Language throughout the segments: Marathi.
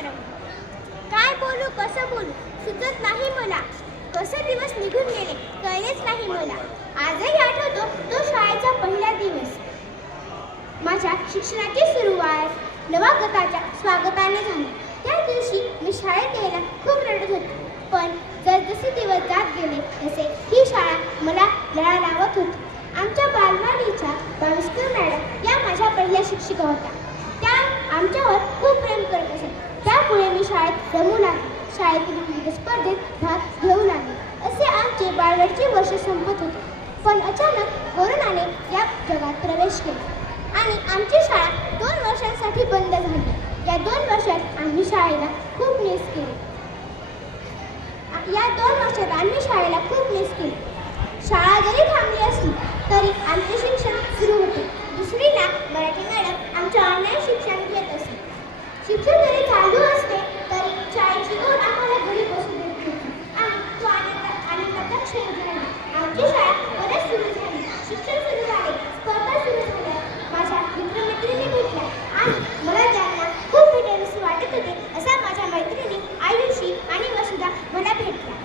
वारंवार। काय बोलू कसं बोलू सुचत नाही मला, कसे दिवस निघून गेले कळलेच नाही मला। आजही आठवतो तो शाळेचा पहिला दिवस, माझ्या शिक्षणाची सुरुवात नवागताच्या स्वागताने झाली। त्या दिवशी मी शाळेत यायला खूप रडत होते, पण जसे दिवस जात गेले तसे ही शाळा मला लळा लावत होती। आमच्या बालवाडीच्या बाविस्कर मॅडम या माझ्या पहिल्या शिक्षिका होत्या। त्या आमच्यावर खूप प्रेम करत असत, त्यामुळे मी शाळेत रमू लागले, शाळेतील विविध स्पर्धेत भाग घेऊ लागले। असे आमचे बालवाडीचे वर्ष संपत होते, पण अचानक कोरोनाने या जगात प्रवेश केला आणि आमची शाळा 2 वर्षांसाठी बंद झाली। या 2 वर्षात आम्ही शाळेला खूप मिस केले। शाळा जरी थांबली असली तरी आमचे शिक्षण सुरू होते। दुसरीला मराठी मॅडम आमचे ऑनलाईन शिक्षण घेत असते। शिक्षण जरी चालू असते तरी शाळेची ओढ आम्हाला घरी बसू देत होती आणि तो आनंदाचा क्षण झाला। आमची शाळा परत सुरू झाली, शिक्षण सुरू झाले, स्पर्धा सुरू झाल्या, माझ्या मित्रमैत्रिणी भेटल्या आणि मला त्यांना खूप भेटावेसे वाटत होते। असा माझ्या मैत्रिणी आयुषी आणि वसुधा मला भेटल्या।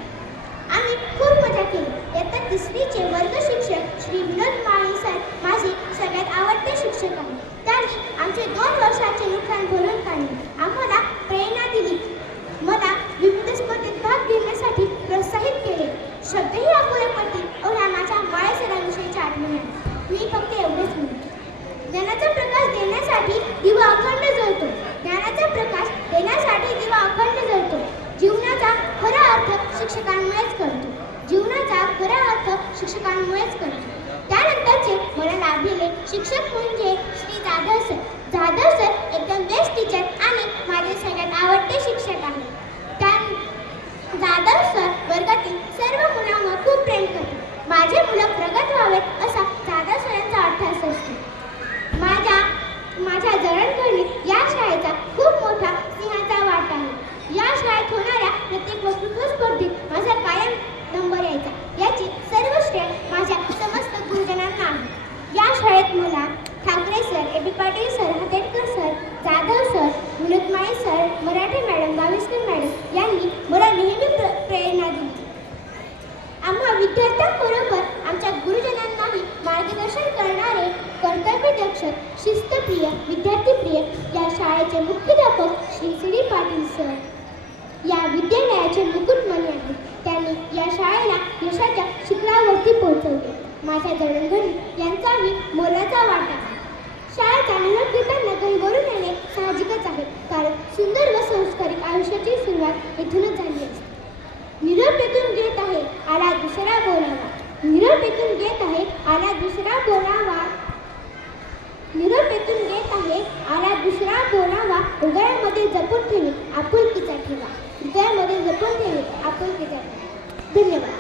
आम्ही खूप मजा केली। इयत्ता 3चे वर्ग शिक्षक श्री विनोद माळी सर माझे सगळ्यात आवडते शिक्षक आहेत। त्यांनी आमचे 2 वर्षाचे नुकसान भरून काढले, आम्हाला प्रेरणा दिली, मला विविध स्पर्धेत भाग घेण्यासाठी प्रोत्साहित केले। शब्दही अपुरे पडतील एवढ्या माझ्या माळी सरांविषयीच्या आठवणी आहेत। मी फक्त एवढेच म्हणते, ज्ञानाचा प्रकाश देण्यासाठी दिवा अखंड जळतो, ज्ञानाचा प्रकाश देण्यासाठी दिवा अखंड जळतो। जीवनाचा खरा अर्थ शिक्षकांमुळेच कळतो, जीवनाचा खरा अर्थ शिक्षकांमुळेच कळतो। त्यानंतरचे मला लाभलेले शिक्षक म्हणजे श्री जाधव सर। जाधव सर एकदम बेस्ट टीचर आणि माझे सगळ्यात आवडते शिक्षक आहेत। जाधव सर वर्गातील सर्व मुलांवर खूप प्रेम करतात। माझे मुलं प्रगत व्हावेत असा जाधव सरांचा अट्टास असतो। माझ्या जडणघडणीत या शाळेचा खूप मोठा सिंहाचा वाटा आहे। या शाळेत होणाऱ्या प्रत्येक वक्तृत्व स्पर्धेत माझा कायम नंबर यायचा, याची सर्व श्रेय माझ्या समस्त गुरुजनांना आहे। या शाळेत मला Thackeray sir, A B Patil sir, Hatetkar sir, Jadhav sir, Vinod Mali sir, Marathi madam, Baviskar madam यांनी मला नेहमी प्रेरणा दिली। आम्हा विद्यार्थ्यांबरोबर आमच्या गुरुजनांनाही मार्गदर्शन करणारे कर्तव्यदक्ष, शिस्तप्रिय, विद्यार्थीप्रिय या शाळेचे मुख्याध्यापक श्री सी पाटील सर या विद्यालयाचे मुकुटमणी आहेत। त्यांनी या शाळेला यशाच्या शिखरावरती पोहोचवले। माझ्या जडणघडणीत यांचाही मोलाचा वाटा आहे। शाळेचा निरोप घेताना घरी वरून येणे साहजिकच आहे, कारण सुंदर व संस्कारिक आयुष्याची सुरुवात इथूनच झाली असते। निरोप येथून घेत आहे, आला दुसरा बोलावा। निरोप येथून घेत आहे, आला दुसरा बोलावा। निरोप येथून घेत आहे, आला दुसरा बोलावा। हृदयामध्ये जपून ठेवे आपुलकीचा ठेवा, हृदयामध्ये जपून ठेवे आपुलकीचा ठेवा। धन्यवाद।